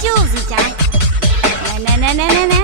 就是家。来来来来来来。